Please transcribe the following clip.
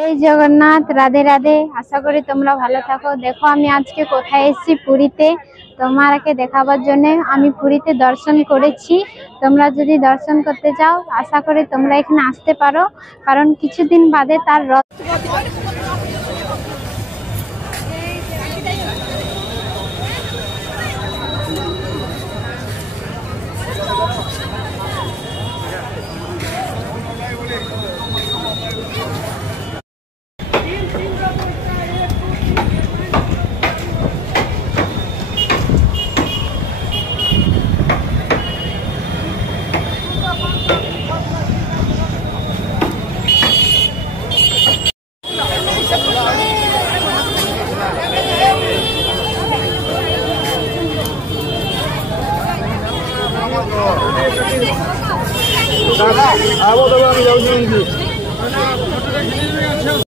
जय जगन्नाथ, राधे राधे। आशा करी তোমরা ভালো থাকো। দেখো আমি আজকে কোথায় এসেছি, পুরীতে। তোমাকে দেখাবার জন্য আমি পুরীতে দর্শন করেছি। তোমরা যদি দর্শন করতে চাও, আশা করি তোমরা এখানে আসতে পারো, কারণ কিছুদিন বাদে তার রথ।